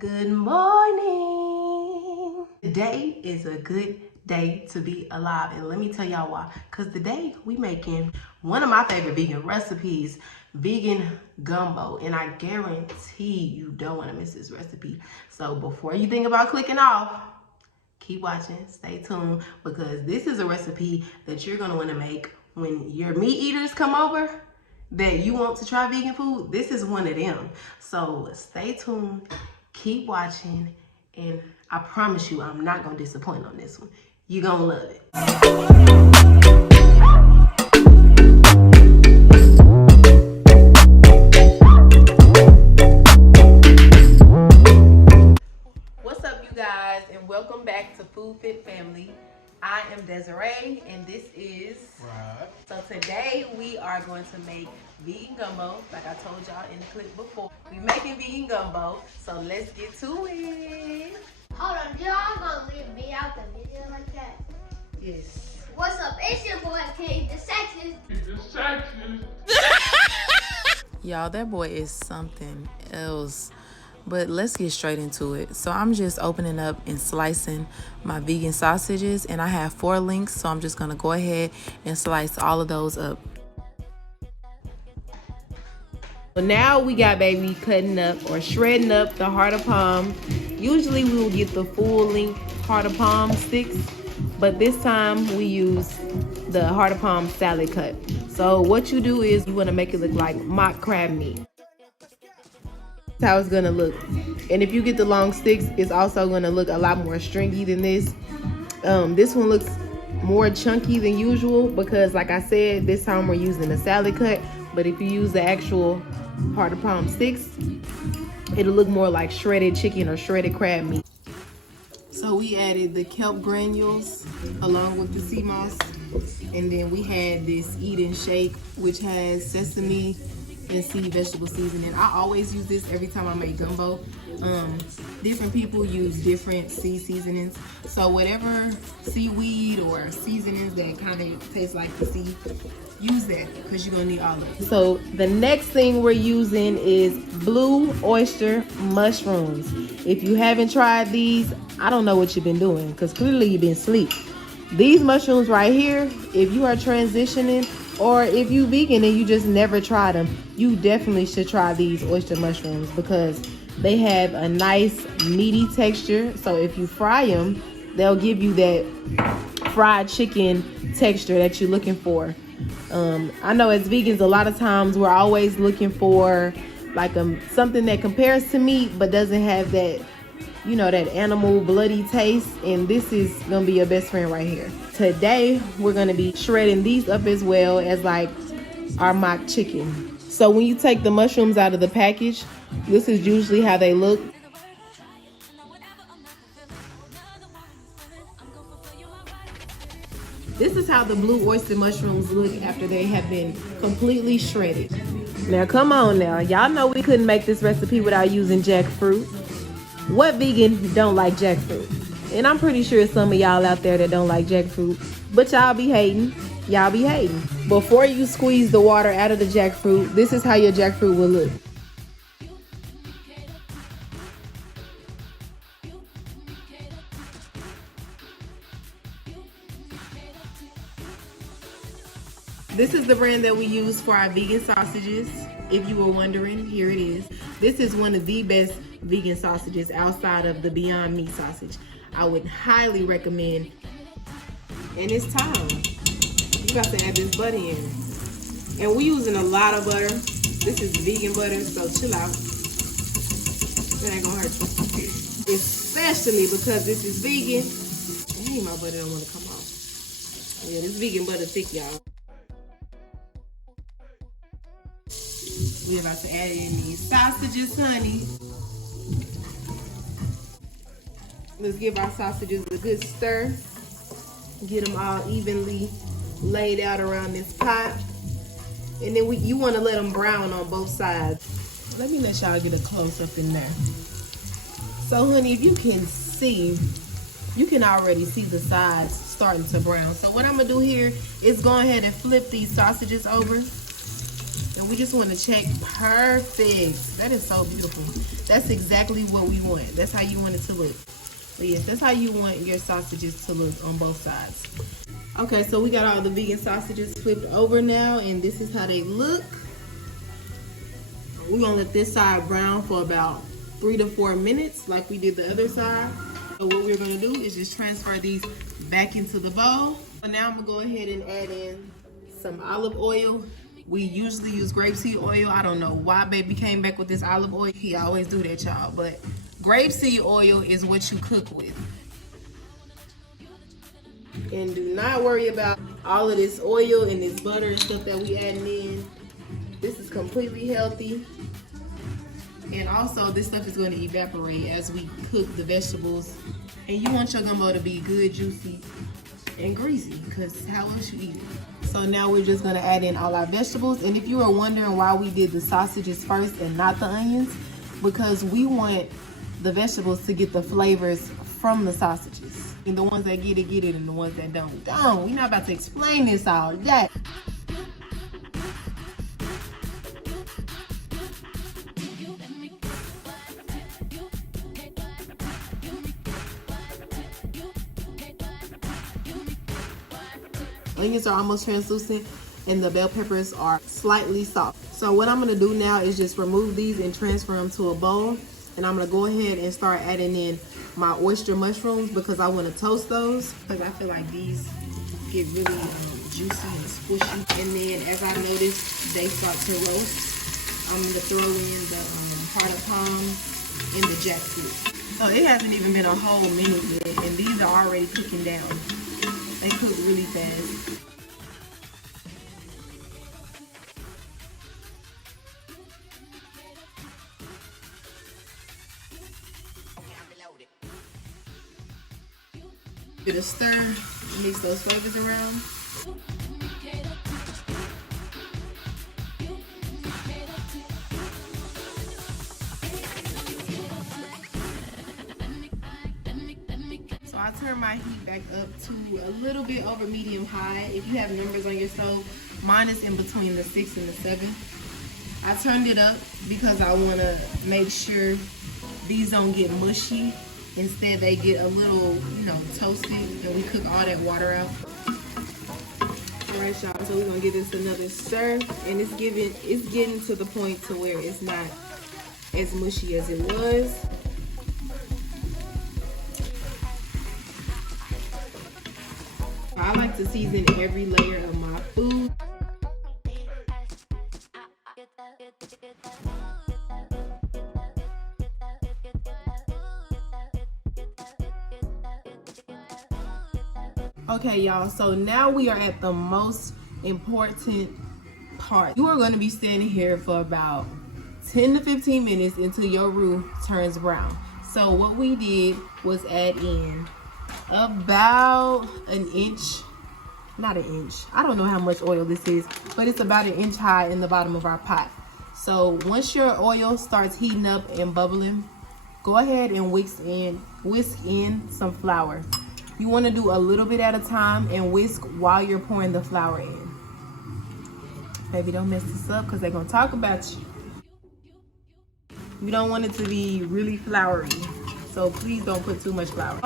Good morning. Today is a good day to be alive, and let me tell y'all why. Because today we making one of my favorite vegan recipes, vegan gumbo, and I guarantee you don't want to miss this recipe. So before you think about clicking off, keep watching, stay tuned, because this is a recipe that you're going to want to make when your meat eaters come over that you want to try vegan food. This is one of them. So stay tuned, keep watching, and I promise you I'm not going to disappoint on this one. You're going to love it. What's up, you guys, and welcome back to Food Fit Family. I am Desiree, and this is Rob. So today we are going to make vegan gumbo, like I told y'all in the clip before. We making vegan gumbo, so let's get to it. Hold on, y'all gonna leave me out the video like that? Yes. What's up? It's your boy King, the sexiest. Y'all, that boy is something else. But let's get straight into it. So I'm just opening up and slicing my vegan sausages, and I have 4 links, so I'm just gonna go ahead and slice all of those up. So now we got baby cutting up or shredding up the heart of palm. Usually we will get the full length heart of palm sticks, but this time we use the heart of palm salad cut. So what you do is you want to make it look like mock crab meat. That's how it's gonna look. And if you get the long sticks, it's also gonna look a lot more stringy than this. This one looks more chunky than usual because, like I said, this time we're using a salad cut. But if you use the actual heart of palm sticks, it'll look more like shredded chicken or shredded crab meat. So we added the kelp granules along with the sea moss, and then we had this eat and shake, which has sesame and seed vegetable seasoning. I always use this every time I make gumbo. Different people use different seed seasonings, so whatever seaweed or seasonings that kind of taste like the sea, use that because you're gonna need all of it. So the next thing we're using is blue oyster mushrooms. If you haven't tried these, I don't know what you've been doing, because clearly you've been asleep. These mushrooms right here, if you are transitioning or if you vegan and you just never tried them, you definitely should try these oyster mushrooms because they have a nice meaty texture. So if you fry them, they'll give you that fried chicken texture that you're looking for. I know as vegans, a lot of times we're always looking for like something that compares to meat but doesn't have that, you know, that animal bloody taste, and this is gonna be your best friend right here. Today we're gonna be shredding these up as well as like our mock chicken. So when you take the mushrooms out of the package, this is usually how they look. This is how the blue oyster mushrooms look after they have been completely shredded. Now come on now, y'all know we couldn't make this recipe without using jackfruit. What vegan don't like jackfruit? And I'm pretty sure some of y'all out there that don't like jackfruit, but y'all be hating. Y'all be hating. Before you squeeze the water out of the jackfruit, this is how your jackfruit will look. This is the brand that we use for our vegan sausages. If you were wondering, here it is. This is one of the best vegan sausages outside of the Beyond Meat sausage. I would highly recommend. And it's time. You got to add this butter in. And we're using a lot of butter. This is vegan butter, so chill out. It ain't gonna hurt you. Especially because this is vegan. Dang, my butter don't want to come off. Yeah, this vegan butter thick, y'all. We're about to add in these sausages, honey. Let's give our sausages a good stir. Get them all evenly laid out around this pot. And then you want to let them brown on both sides. Let me let y'all get a close up in there. So, honey, if you can see, you can already see the sides starting to brown. So what I'm going to do here is go ahead and flip these sausages over. And we just want to check perfect. That is so beautiful. That's exactly what we want. That's how you want it to look. But yes, that's how you want your sausages to look on both sides. Okay, so we got all the vegan sausages flipped over now, and this is how they look. We're gonna let this side brown for about 3 to 4 minutes like we did the other side. So what we're gonna do is just transfer these back into the bowl. So now I'm gonna go ahead and add in some olive oil. We usually use grapeseed oil. I don't know why baby came back with this olive oil. He always do that, y'all. But grapeseed oil is what you cook with. And do not worry about all of this oil and this butter and stuff that we adding in. This is completely healthy. And also this stuff is going to evaporate as we cook the vegetables. And you want your gumbo to be good, juicy, and greasy, because how else you eat it? So now we're just gonna add in all our vegetables. And if you are wondering why we did the sausages first and not the onions, because we want the vegetables to get the flavors from the sausages. And the ones that get it, and the ones that don't. We're not about to explain this all day. Onions are almost translucent and the bell peppers are slightly soft. So what I'm gonna do now is just remove these and transfer them to a bowl. And I'm gonna go ahead and start adding in my oyster mushrooms because I wanna toast those because I feel like these get really juicy and squishy. And then as I notice they start to roast, I'm gonna throw in the heart of palms and the jackfruit. So it hasn't even been a whole minute yet and these are already cooking down. They cook really fast. Get a stir, mix those flavors around. So I turn my heat back up to a little bit over medium high. If you have numbers on your stove, mine is in between the 6 and the 7. I turned it up because I want to make sure these don't get mushy. Instead, they get a little, toasted, and we cook all that water out. All right, y'all. So we're gonna give this another stir, and it's getting to the point to where it's not as mushy as it was. I like to season every layer of my food. Okay, y'all, so now we are at the most important part. You are going to be standing here for about 10 to 15 minutes until your roux turns brown. So what we did was add in about an inch, not an inch, I don't know how much oil this is, but it's about an inch high in the bottom of our pot. So once your oil starts heating up and bubbling, go ahead and whisk in some flour. You want to do a little bit at a time and whisk while you're pouring the flour in. Baby, don't mess this up because they're going to talk about you. You don't want it to be really floury, so please don't put too much flour.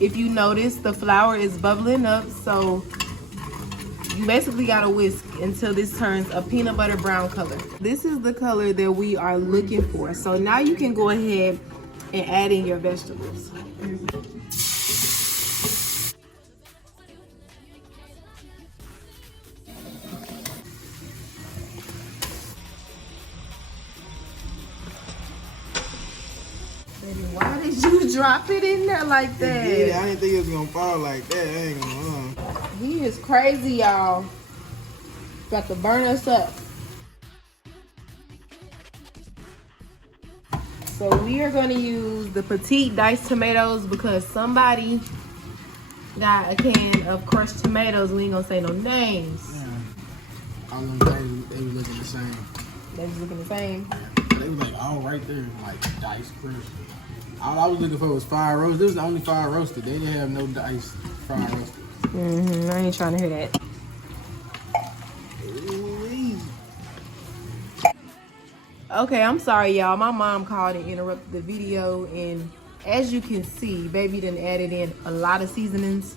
If you notice, the flour is bubbling up, so you basically got to whisk until this turns a peanut butter brown color. This is the color that we are looking for. So now you can go ahead and add in your vegetables. Why did you drop it in there like that? Yeah, I didn't think it was gonna fall like that. I ain't gonna lie. He is crazy, y'all. About to burn us up. So we are gonna use the petite diced tomatoes because somebody got a can of crushed tomatoes. We ain't gonna say no names. Yeah. All them things, they was looking the same. They was looking the same. They was like all right there, like diced crushed. All I was looking for was fire roast. This was the only fire roasted. They didn't have no diced fire roasted. I ain't trying to hear that. Okay, I'm sorry, y'all. My mom called and interrupted the video, and as you can see, baby done added in a lot of seasonings.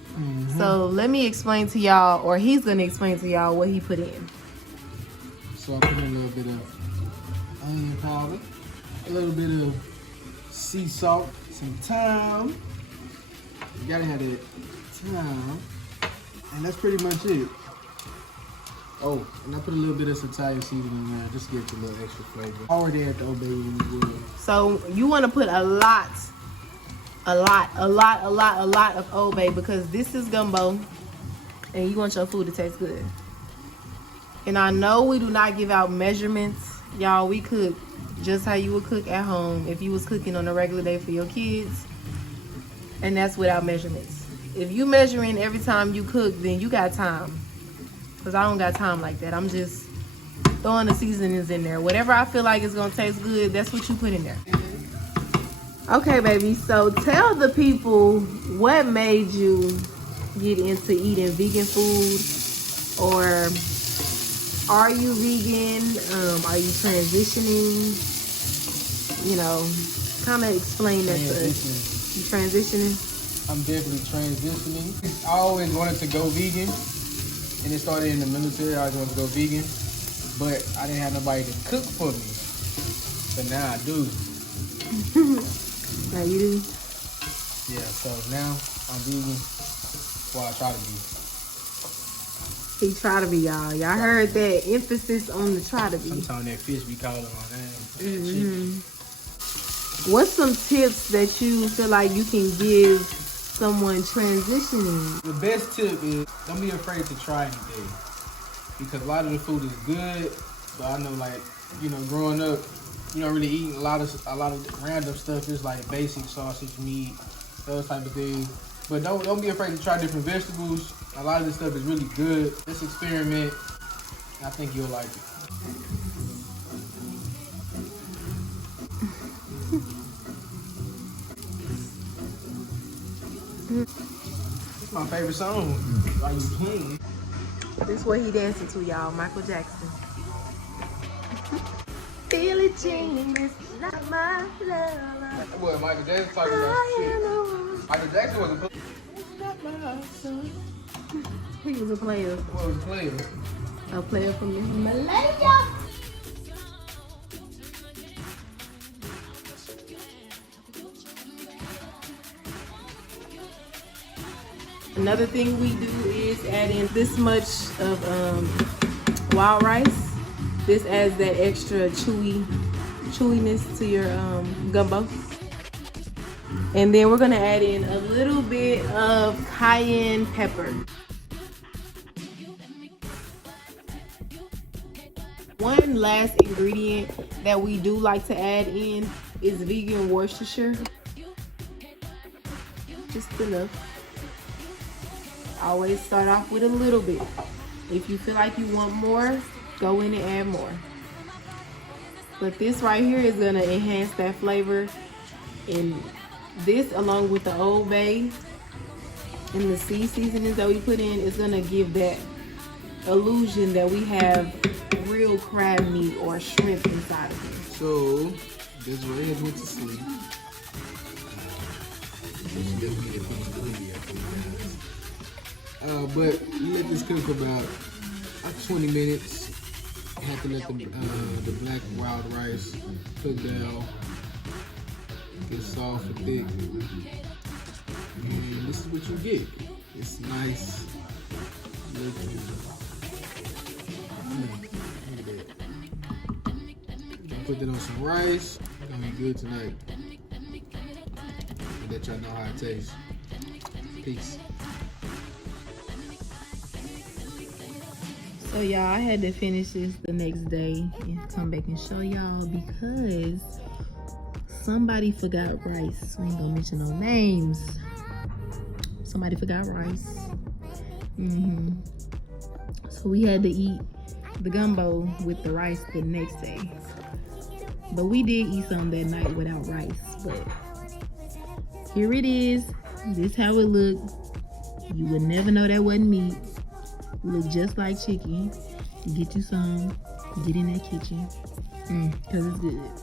So let me explain to y'all, or he's gonna explain to y'all what he put in. So I put in a little bit of onion powder, a little bit of sea salt, some thyme. You gotta have that thyme. And that's pretty much it. Oh, and I put a little bit of Italian seasoning in there just to get a little extra flavor. Already at the Old Bay as well. So you want to put a lot of Old Bay, because this is gumbo, and you want your food to taste good. And I know we do not give out measurements, y'all. We cook just how you would cook at home if you was cooking on a regular day for your kids, and that's without measurements. If you measuring every time you cook, then you got time, because I don't got time like that. I'm just throwing the seasonings in there. Whatever I feel like is gonna taste good, that's what you put in there. Okay, baby, so tell the people what made you get into eating vegan food, or are you vegan? Are you transitioning? You know, kind of explain that to us. You transitioning? I'm definitely transitioning. I always wanted to go vegan, and it started in the military. I always wanted to go vegan, but I didn't have nobody to cook for me. But now I do. Now you do? Yeah, so now I'm vegan. Well, I try to be. He try to be, y'all. Y'all heard that emphasis on the try to be. Sometimes that fish be calling my name. What's some tips that you feel like you can give someone transitioning? The best tip is don't be afraid to try anything, because a lot of the food is good, but I know, like, you know, growing up, you know, really eating a lot of random stuff. It's like basic sausage, meat, those type of things. But don't be afraid to try different vegetables. A lot of this stuff is really good. Let's experiment. I think you'll like it. It's my favorite song. Why you playing? This is what he dancing to, y'all. Michael Jackson. Billie Jean is not my lover. What, Michael Jackson talking about shit? Michael Jackson was a player. He was a player. What was a player? A player from Malaysia. Another thing we do is add in this much of wild rice. This adds that extra chewiness to your gumbo. And then we're gonna add in a little bit of cayenne pepper. One last ingredient that we do like to add in is vegan Worcestershire. Just enough. Always start off with a little bit. If you feel like you want more, go in and add more. But this right here is gonna enhance that flavor, and this, along with the Old Bay and the sea seasonings that we put in, is gonna give that illusion that we have real crab meat or shrimp inside of it. So, this Ray has went to sleep. But you let this cook about 20 minutes. You have to let the black wild rice cook down, get soft and thick. And this is what you get. It's nice. Look at that. Put that on some rice. It's gonna be good tonight. I'll let y'all know how it tastes. Peace. So y'all, I had to finish this the next day and come back and show y'all because somebody forgot rice. We ain't gonna mention no names. Somebody forgot rice. So we had to eat the gumbo with the rice the next day. But we did eat some that night without rice. But here it is. This how it looked. You would never know that wasn't meat. Look just like chicken. Get you some. Get in that kitchen. Cause it's good.